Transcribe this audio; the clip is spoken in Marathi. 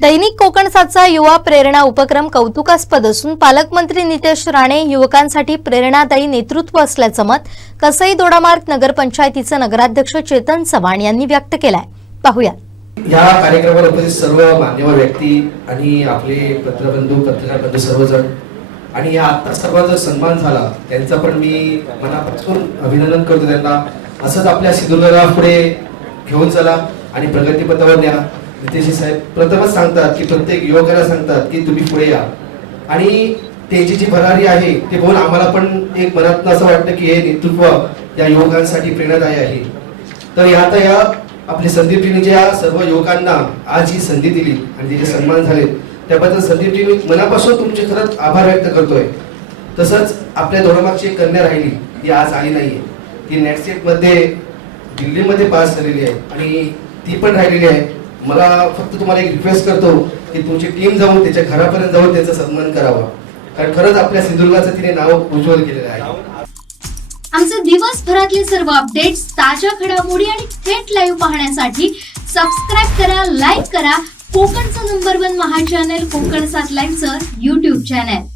दैनिक कोकण सातचा युवा प्रेरणा उपक्रम कौतुकास्पद असून पालकमंत्री नितेश राणे युवकांसाठी प्रेरणादायी नेतृत्व असल्याचं मत कसई दोडामार्ग नगरपंचायतीचे नगराध्यक्ष चेतन चव्हाण यांनी व्यक्त केलाय. पाहूया. या कार्यक्रमाला उपस्थित सर्व मान्यवर व्यक्ती आणि आपले पत्रबंधू पत्रकार बंधू सर्वजण आणि या आता सर्वांचा सन्मान झाला त्यांचा पण मी मनापासून अभिनंदन करतो त्यांना. असंच आपल्या सिंधुदुर्गाला पुढे घेऊन चला आणि प्रगतीपथावर न्या. नितेशजी साहेब प्रथमच सांगतात की प्रत्येक युवकाला सांगतात की तुम्ही पुढे या. आणि त्याची जी भरारी आहे ते बोल आम्हाला पण एक मनात असं वाटतं की हे नेतृत्व या युवकांसाठी प्रेरणादायी आहे. तर या आता या आपले संदीपजींनी ज्या सर्व युवकांना आज ही संधी दिली आणि त्याचे सन्मान झाले त्याबद्दल संदीपजी मी मनापासून तुमचे खरंच आभार व्यक्त करतोय. तसंच आपल्या धोरणामागची एक कन्या राहिली ती आज आली नाहीये. ती नेटमध्ये दिल्लीमध्ये पास झालेली आहे आणि ती पण राहिलेली आहे. मला फक्त तुम्हाला एक रिक्वेस्ट करतो की तुमची टीम जाऊन त्याच्या घरापर्यंत जाऊन त्याचा सन्मान करावा. कारण खरंच आपल्या सिंधुदुर्गाचं तिने नाव उज्ज्वल केलेलं आहे. आमचे दिवसभरातले सर्व अपडेट्स ताज्या घडामोडी आणि थेट लाईव्ह पाहण्यासाठी सबस्क्राईब करा लाईक करा. कोकणचं नंबर वन महा चॅनल कोकण सात लाईव्हचं युट्यूब चॅनल